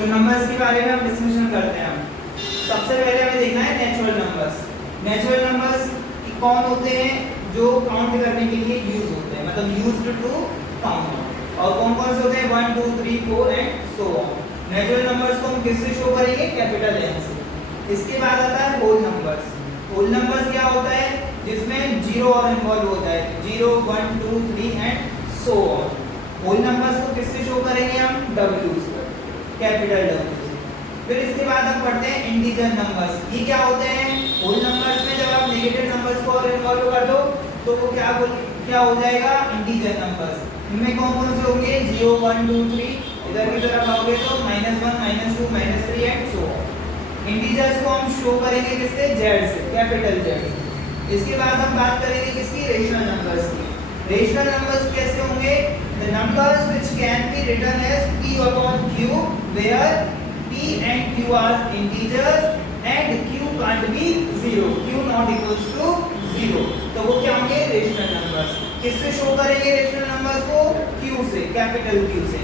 तो नंबर्स के बारे में हम डिस्कशन करते हैं। सबसे पहले हमें देखना है नेचुरल नंबर्स। नेचुरल नंबर्स कौन होते हैं जो काउंट करने के लिए यूज होते हैं, मतलब यूज्ड टू काउंट। और कौन कौन से होते हैं 1 2 3 4 and so on. Natural numbers को हम किससे शो करेंगे, कैपिटल एन से। इसके बाद आता है होल नंबर्स। होल नंबर्स क्या होता है, जिसमें जीरो और इन्वॉल्व हो जाए, 0 1 2 3 and so on. Whole numbers को किससे शो करेंगे हम, डब्ल्यू से, कैपिटल डब्ल्यू से। फिर इसके बाद हम पढ़ते हैं इंटीजर नंबर्स। ये क्या होते हैं, होल नंबर्स में जब आप नेगेटिव नंबर्स को और इन्वॉल्व कर दो तो वो क्या हो जाएगा, इंटीजर नंबर्स। इनमें कौन कौन से होंगे, 0 1 2 3, इधर की तरफ आओगे तो -1 -2 -3 एंड सो ऑन। इंटीजर्स को हम शो करेंगे किससे, जेड से, कैपिटल जेड से। इसके बाद हम बात करेंगे किसकी, रेशनल नंबर्स की। रेशनल नंबर्स कैसे होंगे, the numbers which can be written as p upon q where p and q are integers and q can't be 0, q not equals to 0, तो वो क्या होंगे, रेशनल नंबर्स। किससे शो करेंगे rational numbers को, q से, कैपिटल q से।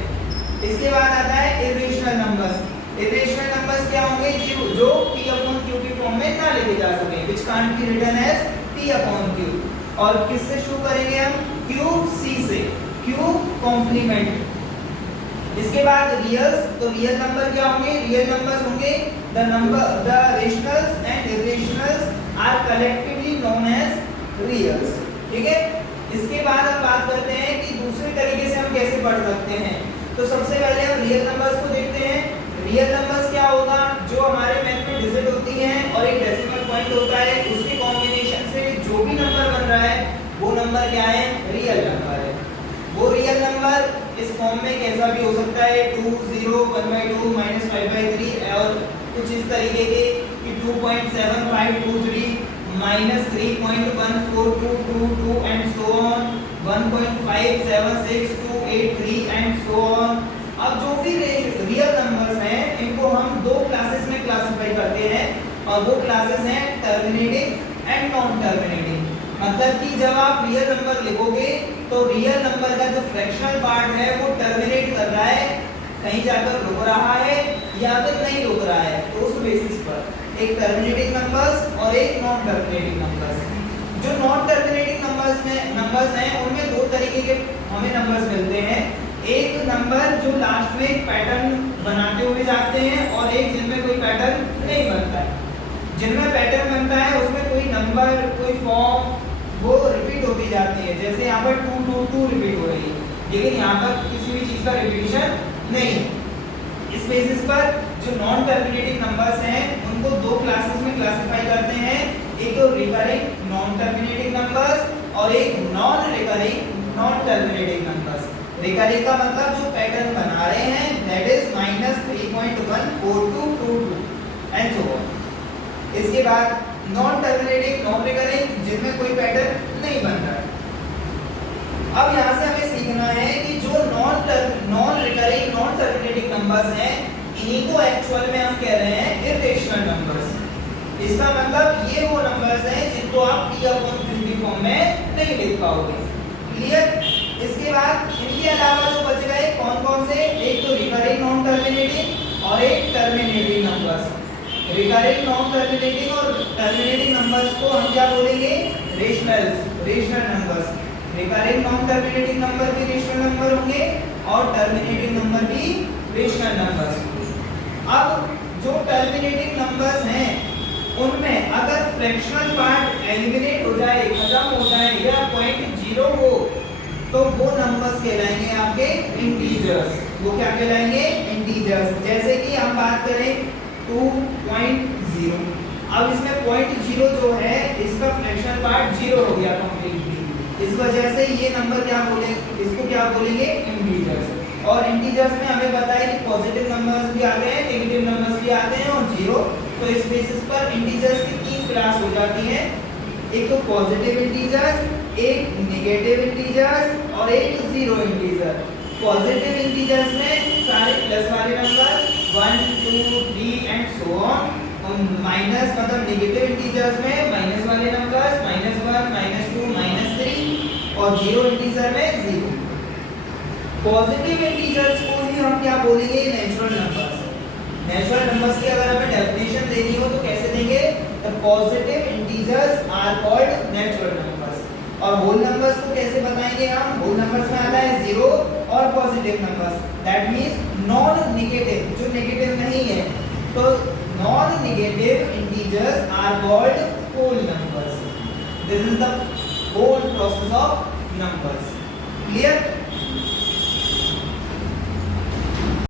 इसके बाद आता है इरेशनल नंबर्स। इरेशनल नंबर्स क्या होंगे, जो p upon q की फॉर्म में ना लिखे जा सके, which can't be written as p upon q। और किससे शो करेंगे हम, q c से, q कॉम्प्लीमेंट। इसके बाद रियल्स, तो रियल नंबर क्या होंगे, रियल नंबर्स होंगे the rationals and irrationals are collectively known as reals. ठीक है। इसके बाद हम बात करते हैं कि दूसरे तरीके से हम कैसे पढ़ सकते हैं। तो सबसे पहले हम रियल नंबर्स को देखते हैं। रियल नंबर्स क्या होगा, जो हमारे मैथ में डिजिट होती हैं और एक डेसिमल पॉइंट होता है, उसके कॉम्बिनेशन से जो भी नंबर बन रहा है वो नंबर क्या है, रियल नंबर है। वो रियल नंबर इस फॉर्म में कैसा भी हो सकता है, 2 0 1/2 -5/3 और कुछ इस तरीके के कि 2.7523 -3.1422 and so on, 1.576283 and so on. अब जो भी रियल नंबर्स हैं इनको हम दो क्लासेस में क्लासिफाई करते हैं और वो क्लासेस हैं टर्मिनेटिंग एंड नॉन टर्मिनेटिंग। मतलब कि जब आप रियल नंबर लिखोगे तो रियल नंबर का जो फ्रैक्शनल पार्ट है वो टर्मिनेट कर रहा है, कहीं जाकर रुक रहा है या फिर नहीं रुक रहा है, तो उस बेसिस पर एक टर्मिनेटिंग नंबर्स और एक नॉन टर्मिनेटिंग नंबर्स। जो नॉन टर्मिनेटिंग नंबर्स हैं उनमें दो तरीके के हमें नंबर्स मिलते हैं। एक नंबर जो लास्ट में एक पैटर्न बनाते हुए जाते हैं और एक जिनमें कोई पैटर्न नहीं बनता है। जिनमें पैटर्न बनता है उसमें कोई नंबर, कोई फॉर्म वो रिपीट होती जाती है, जैसे यहाँ पर 2 2 2 रिपीट हो रही है, लेकिन यहाँ पर किसी भी चीज का रिपीटिशन नहीं है। इस बेसिस पर जो नॉन टर्मिनेटिंग नंबर्स हैं उनको दो क्लासेस में क्लासिफाई करते हैं, एक तो रिकरिंग नॉन टर्मिनेटिंग नंबर्स और एक non recurring non terminating numbers. Recurring का मतलब जो पैटर्न बना रहे हैं, that is -3.14222 and so on. इसके बाद नॉन टर्मिनेटिंग नॉन रिकरिंग, जिनमें कोई पैटर्न नहीं बन रहा है। अब यहाँ से हमें सीखना है कि जो non recurring non terminating numbers हैं इन्हीं को एक्चुअल में हम कह रहे हैं इरेशनल नंबर्स। इसका मतलब ये वो नंबर्स हैं जिनको आप p अपॉन q की फॉर्म में नहीं लिख पाओगे। क्लियर। इसके बाद इनके अलावा जो बच गए कौन कौन से, एक तो रिकरिंग नॉन टर्मिनेटिंग और एक terminating numbers. Recurring non terminating और टर्मिनेटिंग नंबर्स को हम क्या बोलेंगे, rational numbers. Recurring non terminating number भी रेशनल नंबर होंगे और टर्मिनेटिंग नंबर भी रेशनल नंबर्स। अब जो टर्मिनेटिंग नंबर्स हैं उनमें अगर फ्रैक्शनल पार्ट एलिमिनेट हो जाए, खत्म हो जाए या पॉइंट 0 हो तो वो नंबर्स कहलाएंगे आपके इंटीजर्स। वो क्या कहलाएंगे, इंटीजर्स। जैसे कि हम बात करें 2.0, अब इसमें 0.0 जो है इसका फ्रैक्शनल पार्ट 0 हो गया कंप्लीटली, इस वजह से ये नंबर क्या बोले, इसको क्या बोलेंगे, इंटीजर्स। और इंटीजर्स में हमें पता है कि पॉजिटिव नंबर्स भी आते हैं, नेगेटिव नंबर्स भी आते हैं और 0। तो इस बेसिस पर इंटीजर्स की 3 क्लास हो जाती हैं, एक तो पॉजिटिव इंटीजर्स, एक नेगेटिव इंटीजर्स और एक 0 इंटीजर। पॉजिटिव इंटीजर्स में सारे प्लस वाले नंबर 1 2 3 एंड सो ऑन, और माइनस मतलब नेगेटिव इंटीजर्स में माइनस वाले नंबर्स -1 -2 -3 और 0 इंटीजर में 0। पॉजिटिव इंटीजर्स को ही हम क्या बोलेंगे, नेचुरल नंबर्स। नेचुरल नंबर्स की अगर हमें डेफिनेशन देनी हो तो कैसे देंगे? The positive integers are called natural numbers. और होल नंबर्स को कैसे बताएंगे हम? होल नंबर्स में आता है जीरो और positive numbers, that means non negative, जो नेगेटिव नहीं है, तो non negative integers are called whole numbers. This is the whole process of numbers. Clear?